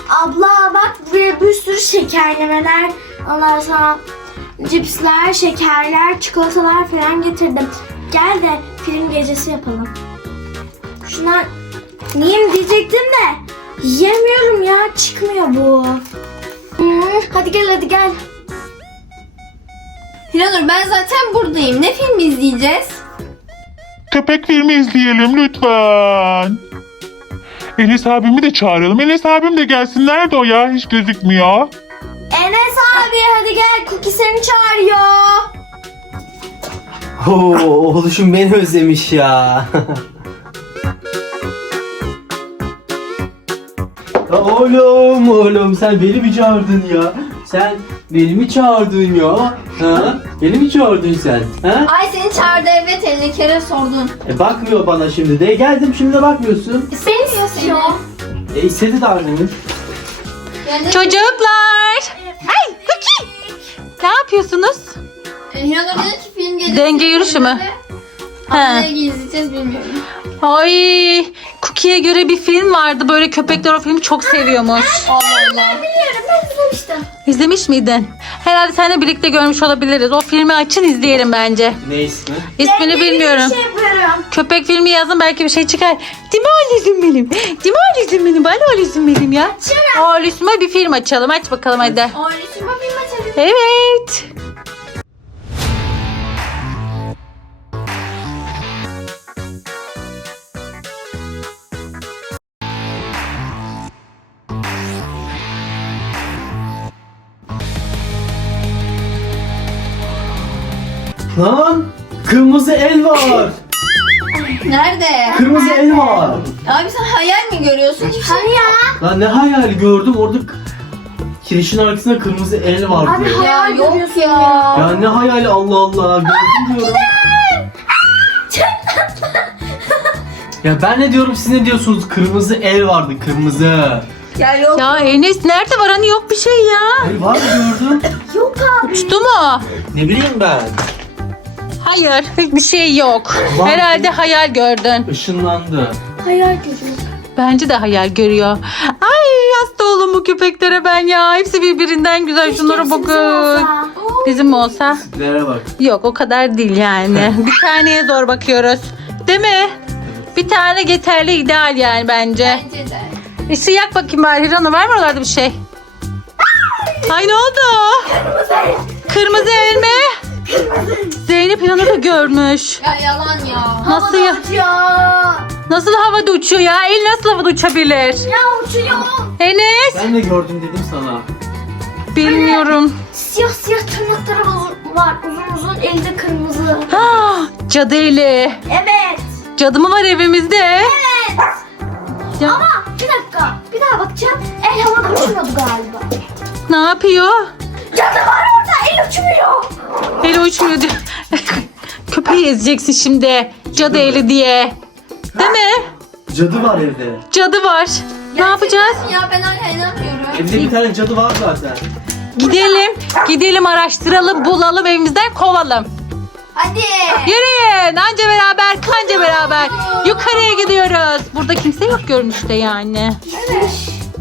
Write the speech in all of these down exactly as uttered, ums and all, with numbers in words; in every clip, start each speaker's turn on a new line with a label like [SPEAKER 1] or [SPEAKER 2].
[SPEAKER 1] Abla bak buraya bir sürü şekerlemeler, ondan sonra cipsler, şekerler, çikolatalar falan getirdim. Gel de film gecesi yapalım. Şuna yiyeyim diyecektim de yiyemiyorum ya, çıkmıyor bu. Hmm, hadi gel hadi gel.
[SPEAKER 2] Hiranur ben zaten buradayım. Ne film izleyeceğiz?
[SPEAKER 3] Köpek filmi izleyelim lütfen. Enes abimi de çağıralım. Enes abim de gelsin. Nerede o ya? Hiç gözükmüyor.
[SPEAKER 1] Enes abi hadi gel, Cookie seni çağırıyor.
[SPEAKER 4] Oo, oğluşum beni özlemiş ya. Ya oğlum oğlum sen beni mi çağırdın ya? Sen beni mi çağırdın ya? Ha? Beni mi çağırdın sen? Ha?
[SPEAKER 2] Ay seni çağırdı, evet, elli kere sordun.
[SPEAKER 4] E bakmıyor bana şimdi de. Geldim şimdi de bakmıyorsun.
[SPEAKER 2] Beni istiyor.
[SPEAKER 4] E istedi davranış.
[SPEAKER 2] Yani,
[SPEAKER 5] Çocuklar. Ay Cookie. Ne yapıyorsunuz?
[SPEAKER 2] e, Hiranur dedi ki film gecesi.
[SPEAKER 5] Denge yürüyüşü mü?
[SPEAKER 2] Ama
[SPEAKER 5] He.
[SPEAKER 2] ne izleyeceğiz bilmiyorum.
[SPEAKER 5] Ay Cookie'ye göre bir film vardı. Böyle köpekler o filmi çok seviyormuş.
[SPEAKER 2] Allah Allah.
[SPEAKER 1] Biliyorum, ben izlemiştim.
[SPEAKER 5] İzlemiş miydin? Herhalde seninle birlikte görmüş olabiliriz. O filmi açın izleyelim bence.
[SPEAKER 4] Ne ismi?
[SPEAKER 5] İsmini
[SPEAKER 1] Dengeli
[SPEAKER 5] bilmiyorum.
[SPEAKER 1] Bir şey yapıyorum.
[SPEAKER 5] Köpek filmi yazın, belki bir şey çıkar. Değil mi Alice'im benim? Değil mi Alice'im benim? Ben Alice'im benim ya. Alice'ime bir film açalım. Aç bakalım hadi.
[SPEAKER 2] Ay şimdi film açalım.
[SPEAKER 5] Evet.
[SPEAKER 4] Lan kırmızı el var.
[SPEAKER 2] Nerede?
[SPEAKER 4] Kırmızı el var.
[SPEAKER 2] Abi sen hayal mi görüyorsun? Hiçbir şey
[SPEAKER 1] Hani ya?
[SPEAKER 4] Lan ne hayal gördüm orada k- kirişin arkasında kırmızı el var
[SPEAKER 1] Abi
[SPEAKER 4] diyor.
[SPEAKER 2] Ya
[SPEAKER 1] hayal
[SPEAKER 2] yok
[SPEAKER 1] görüyorsun
[SPEAKER 2] ya.
[SPEAKER 4] Ya ne hayali Allah Allah gördüm diyorum. Ya ben ne diyorum siz ne diyorsunuz? Kırmızı el vardı kırmızı.
[SPEAKER 2] Ya yok.
[SPEAKER 5] Ya Enes nerede var? Hani yok bir şey ya.
[SPEAKER 4] El var mı gördüm?
[SPEAKER 1] Yok abi.
[SPEAKER 5] Uçtu mu?
[SPEAKER 4] Ne bileyim ben.
[SPEAKER 5] Hayır, bir şey yok.
[SPEAKER 4] Var.
[SPEAKER 5] Herhalde hayal gördün.
[SPEAKER 4] Işınlandı.
[SPEAKER 1] Hayal görüyorum.
[SPEAKER 5] Bence de hayal görüyor. Ay hasta oğlum bu köpeklere ben ya. Hepsi birbirinden güzel. Şunlara
[SPEAKER 1] Keşke
[SPEAKER 5] bakın.
[SPEAKER 1] bizim olsa.
[SPEAKER 5] Bizim mi olsa?
[SPEAKER 4] Tiplere bak.
[SPEAKER 5] Yok o kadar değil yani. Bir taneye zor bakıyoruz. Değil mi? Bir tane yeterli, ideal yani bence.
[SPEAKER 2] Bence de.
[SPEAKER 5] Işığı yak bakayım bari. Hirana var mı oralarda bir şey? Ay ne oldu? Kırmızı el mi? Zeynep Hiran'ı da görmüş.
[SPEAKER 2] Ya yalan ya.
[SPEAKER 5] Nasıl ya?
[SPEAKER 1] Ya.
[SPEAKER 5] Nasıl havada uçuyor ya? El nasıl havada uçabilir?
[SPEAKER 1] Ya uçuyor.
[SPEAKER 5] Enes?
[SPEAKER 4] Ben de gördüm dedim sana.
[SPEAKER 5] Bilmiyorum.
[SPEAKER 1] Siyah siyah tırnakları var, var. Uzun uzun, elde kırmızı.
[SPEAKER 5] Ah, cadı eli.
[SPEAKER 1] Evet.
[SPEAKER 5] Cadı mı var evimizde?
[SPEAKER 1] Evet.
[SPEAKER 5] Ya,
[SPEAKER 1] Ama bir dakika. Bir daha bakacağım. El havada uçmuyordu galiba.
[SPEAKER 5] ne yapıyor?
[SPEAKER 1] Cadı var orada. El uçmuyor.
[SPEAKER 5] Eli uçmuyor diyor. Köpeği ezeceksin şimdi. Cadı eli diye. Değil mi?
[SPEAKER 4] Cadı var evde.
[SPEAKER 5] Cadı var. Ne yapacağız?
[SPEAKER 2] Ya ben hala inanmıyorum.
[SPEAKER 4] Evde bir tane cadı var zaten.
[SPEAKER 5] Gidelim. Gidelim araştıralım, bulalım, evimizden kovalım.
[SPEAKER 2] Hadi.
[SPEAKER 5] Yürüyün. Anca beraber, kanca beraber. Yukarıya gidiyoruz. Burada kimse yok görünüşte yani.
[SPEAKER 2] Evet.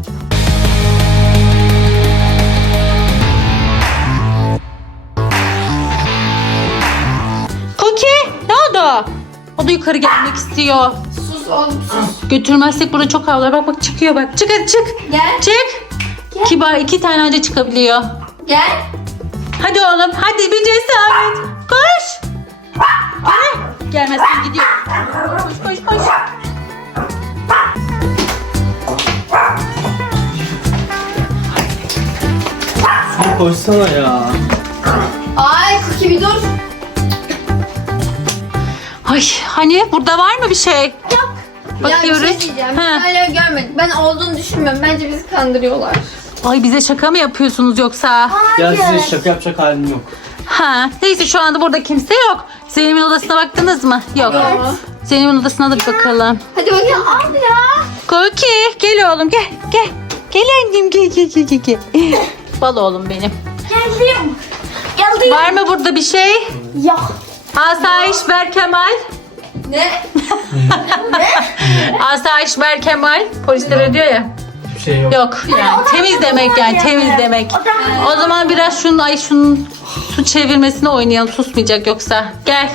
[SPEAKER 5] Cookie, ne oldu? O da yukarı gelmek istiyor.
[SPEAKER 2] Sus oğlum sus.
[SPEAKER 5] Götürmezsek burada çok havlar. Bak bak çıkıyor bak. Çık hadi çık.
[SPEAKER 2] Gel.
[SPEAKER 5] Çık. Kibar iki tane anca çıkabiliyor.
[SPEAKER 2] Gel.
[SPEAKER 5] Hadi oğlum hadi bir cesaret. Koş. Hadi. Gelmezsen gidiyor. Koş koş koş.
[SPEAKER 4] Bir koşsana ya.
[SPEAKER 2] Ay Cookie bir dur.
[SPEAKER 5] Ay hani burada var mı bir şey?
[SPEAKER 2] Ya bir
[SPEAKER 5] Bakıyoruz.
[SPEAKER 2] şey diyeceğim. Biz
[SPEAKER 5] Ha.
[SPEAKER 2] hala görmedik. Ben olduğunu düşünmüyorum. Bence bizi kandırıyorlar.
[SPEAKER 5] Ay bize şaka mı yapıyorsunuz yoksa?
[SPEAKER 4] Ya size şaka yapacak halim yok.
[SPEAKER 5] Ha, neyse şu anda burada kimse yok. Zeynep'in odasına baktınız mı? Yok.
[SPEAKER 2] Evet.
[SPEAKER 5] Zeynep'in odasına da bir bakalım.
[SPEAKER 2] Hadi bakalım.
[SPEAKER 1] Al ya.
[SPEAKER 5] Cookie gel oğlum gel gel. Gel annem gel gel gel gel. gel. Bal oğlum benim.
[SPEAKER 1] Geldim. Geldim.
[SPEAKER 5] Var mı burada bir şey?
[SPEAKER 1] Yok.
[SPEAKER 5] Asayiş Berkemal.
[SPEAKER 2] Ne?
[SPEAKER 5] Asayiş Berkemal. Polisler ödüyor ya.
[SPEAKER 4] şey yok.
[SPEAKER 5] Yok yani temiz demek yani temiz demek. O zaman biraz şunun ay şunun su çevirmesini oynayalım, susmayacak yoksa. Gel.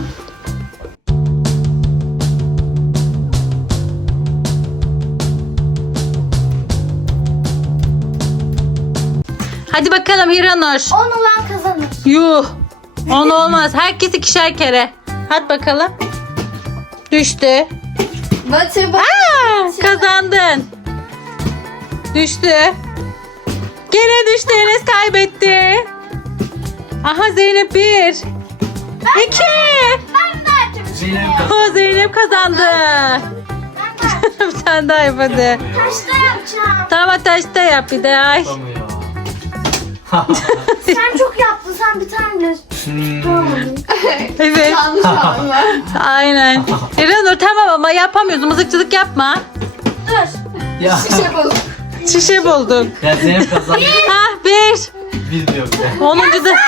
[SPEAKER 5] Hadi bakalım Hiranur.
[SPEAKER 1] On olan kazanır.
[SPEAKER 5] Yuh. On olmaz. Herkes ikişer kere. Hadi bakalım. Düştü.
[SPEAKER 2] Batı bak.
[SPEAKER 5] Aa, kazandın. Düştü. Gene düştü. Enes kaybetti. Aha Zeynep bir. İki.
[SPEAKER 1] Ben de artık
[SPEAKER 4] Zeynep
[SPEAKER 5] O Zeynep kazandı. Bir tane daha yap hadi.
[SPEAKER 1] taşta yapacağım.
[SPEAKER 5] Tamam taşta yap bir de. Ay.
[SPEAKER 4] kazanmıyor.
[SPEAKER 1] Sen çok yaptın. Sen bir tane bile tutamadın.
[SPEAKER 5] Evet.
[SPEAKER 2] Yanlış ama.
[SPEAKER 5] Aynen. İranur tamam ama yapamıyoruz. Mızıkçılık yapma.
[SPEAKER 1] Dur.
[SPEAKER 4] Ya,
[SPEAKER 2] Şişe bulduk.
[SPEAKER 5] Şişe bulduk.
[SPEAKER 4] ya Zeynep kazandı.
[SPEAKER 5] Ha bir.
[SPEAKER 4] Bilmiyor bile.
[SPEAKER 5] Onuncu da.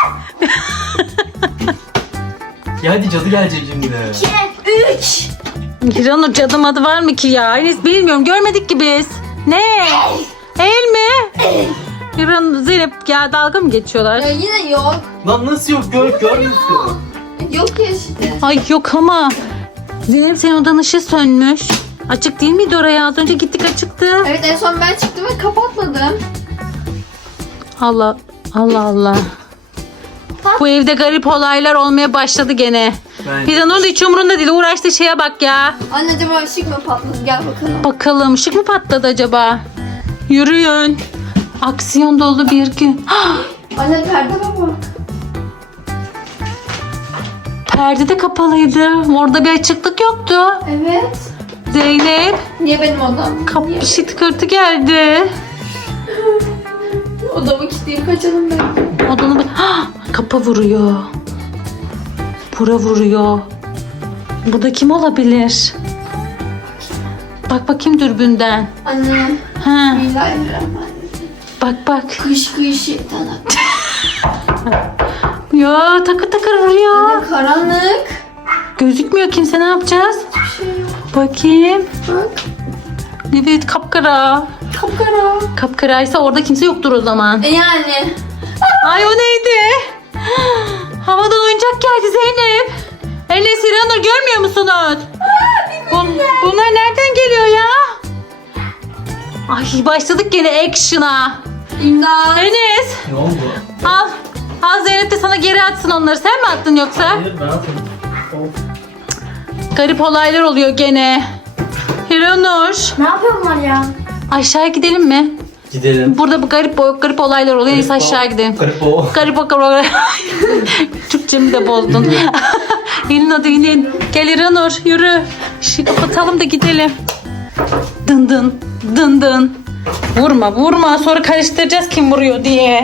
[SPEAKER 4] Ya hadi cadı gelecek şimdi.
[SPEAKER 1] İki. Üç.
[SPEAKER 5] İranur cadım adı var mı ki ya? Enes bilmiyorum. Görmedik ki biz. Ne? El mi? İranur Zeynep ya dalga mı geçiyorlar?
[SPEAKER 2] Ya yine yok.
[SPEAKER 4] Lan nasıl yok? Gör, görmüyorsun.
[SPEAKER 2] Yok ya işte.
[SPEAKER 5] Ay yok ama. Zeynep senin odanın ışığı sönmüş. Açık değil miydi oraya? Az önce gittik açıktı.
[SPEAKER 2] Evet en son ben çıktım ve kapatmadım.
[SPEAKER 5] Allah Allah Allah. Bu evde garip olaylar olmaya başladı gene.
[SPEAKER 4] Ben...
[SPEAKER 5] Hiranur da hiç umurunda değil. Uğraştığı şeye bak ya.
[SPEAKER 2] Anne acaba ışık mı patladı? Gel bakalım.
[SPEAKER 5] Bakalım ışık mı patladı acaba? Yürüyün. Aksiyon dolu bir gün. Hah!
[SPEAKER 2] Anne perde bak.
[SPEAKER 5] Perde de kapalıydı. Orada bir açıklık yoktu.
[SPEAKER 2] Evet.
[SPEAKER 5] Zeynep.
[SPEAKER 2] Niye benim odam?
[SPEAKER 5] Kapı
[SPEAKER 2] Niye?
[SPEAKER 5] bir şey tıkırtı geldi.
[SPEAKER 2] Odamı kilitleyip kaçalım ben.
[SPEAKER 5] Odanı da... Hah! Kapı vuruyor. Bura vuruyor. Burada kim olabilir? Bak bakayım dürbünden.
[SPEAKER 2] Anne.
[SPEAKER 5] Ha,
[SPEAKER 2] Bismillahirrahmanirrahim.
[SPEAKER 5] bak bak.
[SPEAKER 2] Kış kış şeytana.
[SPEAKER 5] Ya takır takır vuruyor.
[SPEAKER 2] Anne karanlık.
[SPEAKER 5] Gözükmüyor kimse, ne yapacağız?
[SPEAKER 2] Bir şey yok.
[SPEAKER 5] Bakayım.
[SPEAKER 2] Bak.
[SPEAKER 5] Evet kapkara.
[SPEAKER 2] Kapkara.
[SPEAKER 5] Kapkaraysa orada kimse yoktur o zaman.
[SPEAKER 2] E yani.
[SPEAKER 5] Ay o neydi? Havadan oyuncak geldi Zeynep. Enes İranur görmüyor musunuz? Bun- bunlar nereden geliyor ya? Ay başladık gene action'a.
[SPEAKER 2] İmdat.
[SPEAKER 5] Enes
[SPEAKER 4] Ne oldu?
[SPEAKER 5] al. Al Zeynep de sana geri atsın onları. Sen mi attın yoksa?
[SPEAKER 4] Hayır ben atayım.
[SPEAKER 5] Garip olaylar oluyor gene. Hiranur.
[SPEAKER 1] Ne yapıyor bunlar ya?
[SPEAKER 5] Aşağı gidelim mi?
[SPEAKER 4] Gidelim.
[SPEAKER 5] Burada bu garip garip olaylar oluyor. Neyse aşağı gidelim.
[SPEAKER 4] Garip o.
[SPEAKER 5] Garip o garip. Türkçemi de bozdun. İnin hadi inin. Gel İranur yürü. Işığı kapatalım da gidelim. Dın dın dın dın. Vurma vurma, sonra karıştıracağız kim vuruyor diye.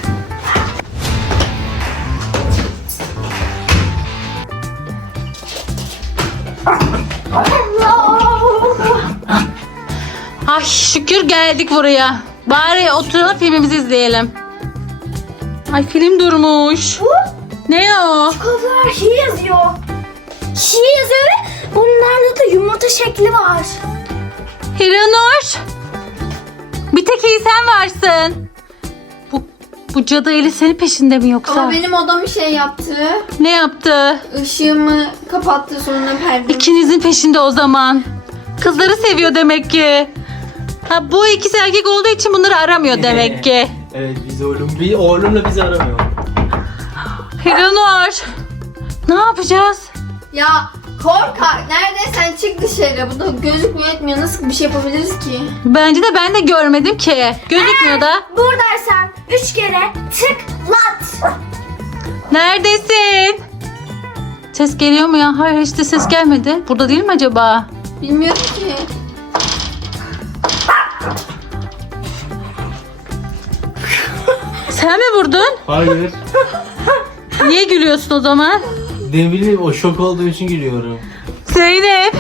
[SPEAKER 5] Ay şükür geldik buraya. Bari oturalım filmimizi izleyelim. Ay film durmuş. Ne o?
[SPEAKER 1] Çikolatalar şey yazıyor. Şey yazıyor ve bunlarda da yumurta şekli var.
[SPEAKER 5] Hiranur. Bir tek iyi sen varsın. Bu, bu cadı eli senin peşinde mi yoksa?
[SPEAKER 2] Ama benim odam bir şey yaptı.
[SPEAKER 5] Ne yaptı?
[SPEAKER 2] Işığımı kapattı sonra perde.
[SPEAKER 5] İkinizin peşinde o zaman. Kızları seviyor demek ki. Ha, bu ikisi erkek olduğu için bunları aramıyor demek ki.
[SPEAKER 4] Evet biz oğlum, bir oğlumla bizi aramıyor.
[SPEAKER 5] Hiranur. Ne yapacağız?
[SPEAKER 2] Ya korkak. Neredeysen çık dışarı. Bu da gözükmüyor etmiyor. Nasıl bir şey yapabiliriz ki?
[SPEAKER 5] Bence de ben de görmedim ki. Gözükmüyor da.
[SPEAKER 1] Buradaysan üç kere tıklat.
[SPEAKER 5] Neredesin? Ses geliyor mu ya? Hayır hiç de ses gelmedi. Burada değil mi acaba?
[SPEAKER 2] Bilmiyorum ki.
[SPEAKER 5] Sen mi vurdun?
[SPEAKER 4] Hayır.
[SPEAKER 5] Niye gülüyorsun o zaman?
[SPEAKER 4] Ne bileyim, o şok olduğu için gülüyorum.
[SPEAKER 5] Zeynep.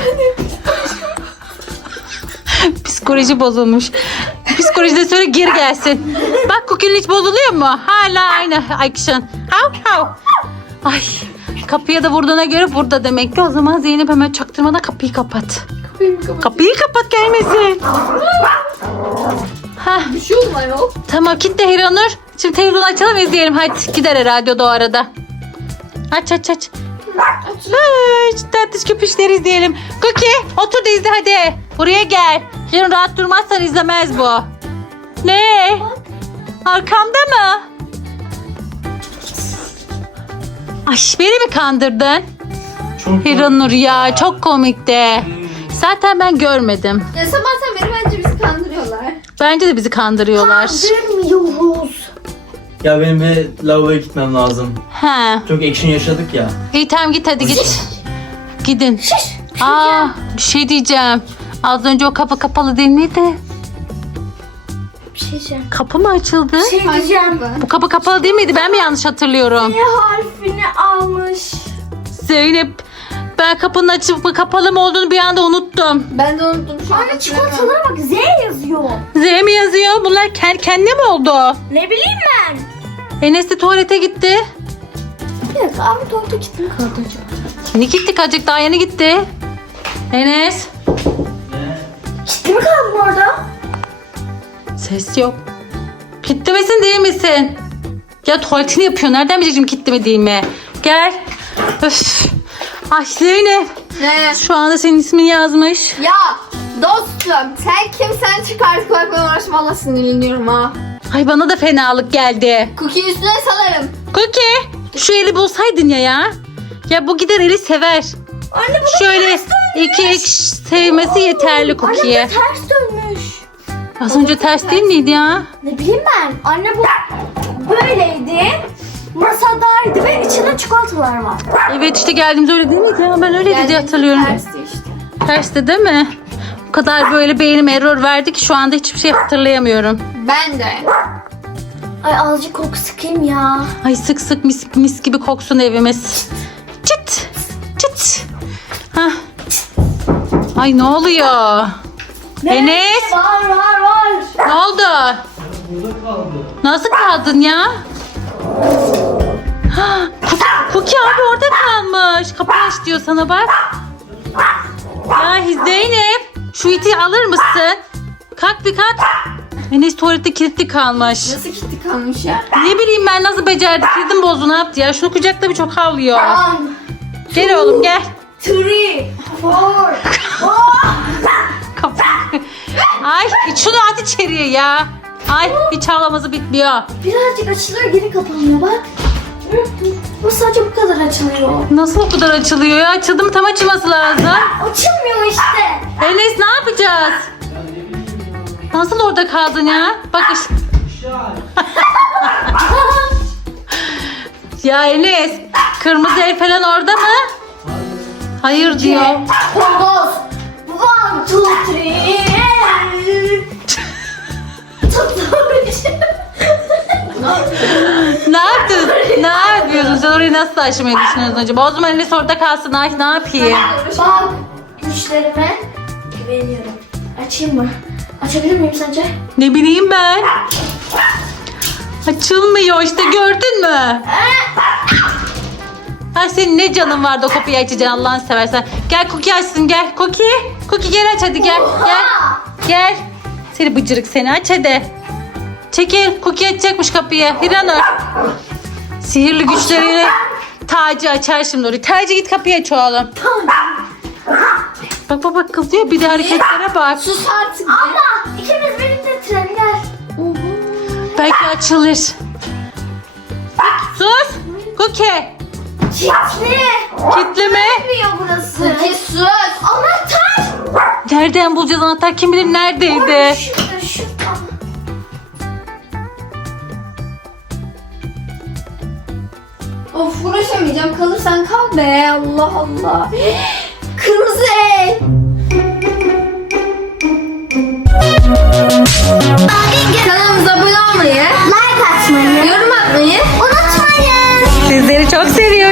[SPEAKER 5] Psikoloji bozulmuş. Psikolojide söyle geri gelsin. Bak Cookie'nin hiç bozuluyor mu? Hala aynı action. Hav hav. Ay kapıya da vurduğuna göre burada demek ki. O zaman Zeynep hemen çaktırmadan kapıyı kapat.
[SPEAKER 2] Kapıyı kapat.
[SPEAKER 5] Kapıyı kapat gelmesin. Hah,
[SPEAKER 2] Bir şey oldu mu ayol?
[SPEAKER 5] tamam kitle Hiranur. Şimdi televizyonu açalım izleyelim. Hadi gider herhalde o da o arada. Aç aç aç. Ay, şu tatlış köpüşleri izleyelim. Cookie otur da izle hadi. Buraya gel. Yarın rahat durmazsan izlemez bu. Ne? Arkamda mı? Ay beni mi kandırdın?
[SPEAKER 4] Çok
[SPEAKER 5] Hiranur ya çok komikti. Zaten ben görmedim.
[SPEAKER 2] Ya sabahtan beri bence bizi kandırıyorlar.
[SPEAKER 5] Bence de bizi kandırıyorlar.
[SPEAKER 1] Bilmiyoruz.
[SPEAKER 4] Ya benim bir lavaboya gitmem lazım.
[SPEAKER 5] He.
[SPEAKER 4] Çok action yaşadık ya.
[SPEAKER 5] İyi tamam git hadi git. Gidin. Aa bir şey diyeceğim. Az önce o kapı kapalı değil miydi?
[SPEAKER 1] Bir şey diyeceğim.
[SPEAKER 5] Kapı mı açıldı?
[SPEAKER 1] Bir şey diyeceğim.
[SPEAKER 5] Bu kapı kapalı değil miydi? Ben mi yanlış hatırlıyorum?
[SPEAKER 1] Ne harfini almış?
[SPEAKER 5] Zeynep ben kapının açıp mı kapalı mı olduğunu bir anda unuttum.
[SPEAKER 2] Ben de unuttum şu an.
[SPEAKER 1] Anne çikolatalara bak, Z yazıyor.
[SPEAKER 5] Z mi yazıyor? Bunlar kend kendine mi oldu?
[SPEAKER 1] Ne bileyim ben.
[SPEAKER 5] Enes de tuvalete gitti.
[SPEAKER 1] Bir dakika, abi tuvalete gitti mi kaldı acaba?
[SPEAKER 5] Yeni gittik azıcık daha yeni gitti. Enes.
[SPEAKER 1] Gitti mi kaldın orada?
[SPEAKER 5] Ses yok. Gitti misin değil misin? Ya tuvaletini yapıyor. Nereden bileceğim gitti mi değil mi? Gel. Öf. Ay Zeynep.
[SPEAKER 2] Ne?
[SPEAKER 5] Şu anda senin ismini yazmış.
[SPEAKER 2] Ya dostum sen kimsen çıkart koy ben uğraşma, valla sinirleniyorum ha.
[SPEAKER 5] Ay bana da fenalık geldi.
[SPEAKER 2] Cookie üstüne salarım.
[SPEAKER 5] Cookie. Şu eli bulsaydın ya ya. Ya bu gider eli sever.
[SPEAKER 1] Anne bu
[SPEAKER 5] Şöyle iki ek sevmesi yeterli Cookie'ye.
[SPEAKER 1] Anne bu ters dönmüş.
[SPEAKER 5] Az önce ters değil miydi ya?
[SPEAKER 1] Ne bileyim ben. Anne bu böyleydi. Masadaydı ve içinde çikolatalar var.
[SPEAKER 5] Evet işte geldiğimde öyle değil miydi ya? Ben öyleydi diye hatırlıyorum.
[SPEAKER 2] Tersti işte.
[SPEAKER 5] Tersti değil mi? O kadar böyle beynim error verdi ki şu anda hiçbir şey hatırlayamıyorum.
[SPEAKER 2] Ben de.
[SPEAKER 1] Ay azıcık koku sıkayım ya.
[SPEAKER 5] Ay sık sık mis, mis gibi koksun evimiz. Çıt çıt. Hah. Ay ne oluyor? Enes
[SPEAKER 1] Var var var.
[SPEAKER 5] ne oldu?
[SPEAKER 4] Burada kaldı.
[SPEAKER 5] Nasıl kaldın ya? Ha, Cookie- Cookie abi orada kalmış. Kapıyı aç diyor sana bak. Ya Zeynep şu iti alır mısın? Kalk bir kalk. Enes tuvalette kilitli kalmış.
[SPEAKER 2] Nasıl gitti kalmış ya?
[SPEAKER 5] Ne bileyim ben nasıl becerdi. Kilidim bozdu ne yaptı ya. Şunu kucakla bir çok havlıyor.
[SPEAKER 1] One,
[SPEAKER 5] Gel oğlum gel.
[SPEAKER 1] three, four.
[SPEAKER 5] Kapı. Ay şunu at içeriye ya. Ay hiç havlaması bitmiyor.
[SPEAKER 1] Birazcık açılıyor, geri kapanıyor bak. Bu sadece bu kadar açılıyor.
[SPEAKER 5] Nasıl o kadar açılıyor ya? Açıldı mı tam açılması lazım.
[SPEAKER 1] Açılmıyor işte.
[SPEAKER 5] Enes ne yapacağız? Nasıl orada kaldın ya? Bak iş- Ya Enes kırmızı el falan orada mı? Hayır diyor.
[SPEAKER 1] Kolboz. One, two, three. Tutmuş.
[SPEAKER 5] Ne yaptın? Ne yapıyorsun? Sen orayı nasıl açmayı düşünüyorsun acaba? O zaman Enes orada kalsın. Ay ne yapayım?
[SPEAKER 1] Bak, güçlerime güveniyorum. Açayım mı? Açabilir miyim sence?
[SPEAKER 5] Ne bileyim ben. Açılmıyor işte gördün mü? Ha senin ne canın vardı o kapıyı açacaksın Allah'ını seversen. Gel Cookie açsın gel. Cookie. Cookie gel aç hadi gel. Gel. Gel. Seni bıcırık seni aç hadi. Çekil. Cookie açacakmış kapıyı. Hiranur. Sihirli güçleriyle Taci açar şimdi orayı. Taci git kapıyı aç oğlum. Bak bak bak kızıyor bir de hareketlere bak.
[SPEAKER 2] Sus artık.
[SPEAKER 1] Ama ikimiz birlikte tren gel.
[SPEAKER 5] Belki açılır. Sus. Cookie.
[SPEAKER 1] Kilitli.
[SPEAKER 5] Kitleme.
[SPEAKER 1] Bilmiyor burası.
[SPEAKER 2] Cookie sus.
[SPEAKER 1] Anahtar.
[SPEAKER 5] Nereden bulacağız anahtar? Kim bilir neredeydi?
[SPEAKER 1] Şurada şurada.
[SPEAKER 2] Of uğraşamayacağım, kalırsan kal be, Allah Allah. Kırmızı el. Kanalımıza abone olmayı,
[SPEAKER 1] Like atmayı
[SPEAKER 2] yorum atmayı
[SPEAKER 1] unutmayın.
[SPEAKER 5] Sizleri çok seviyorum.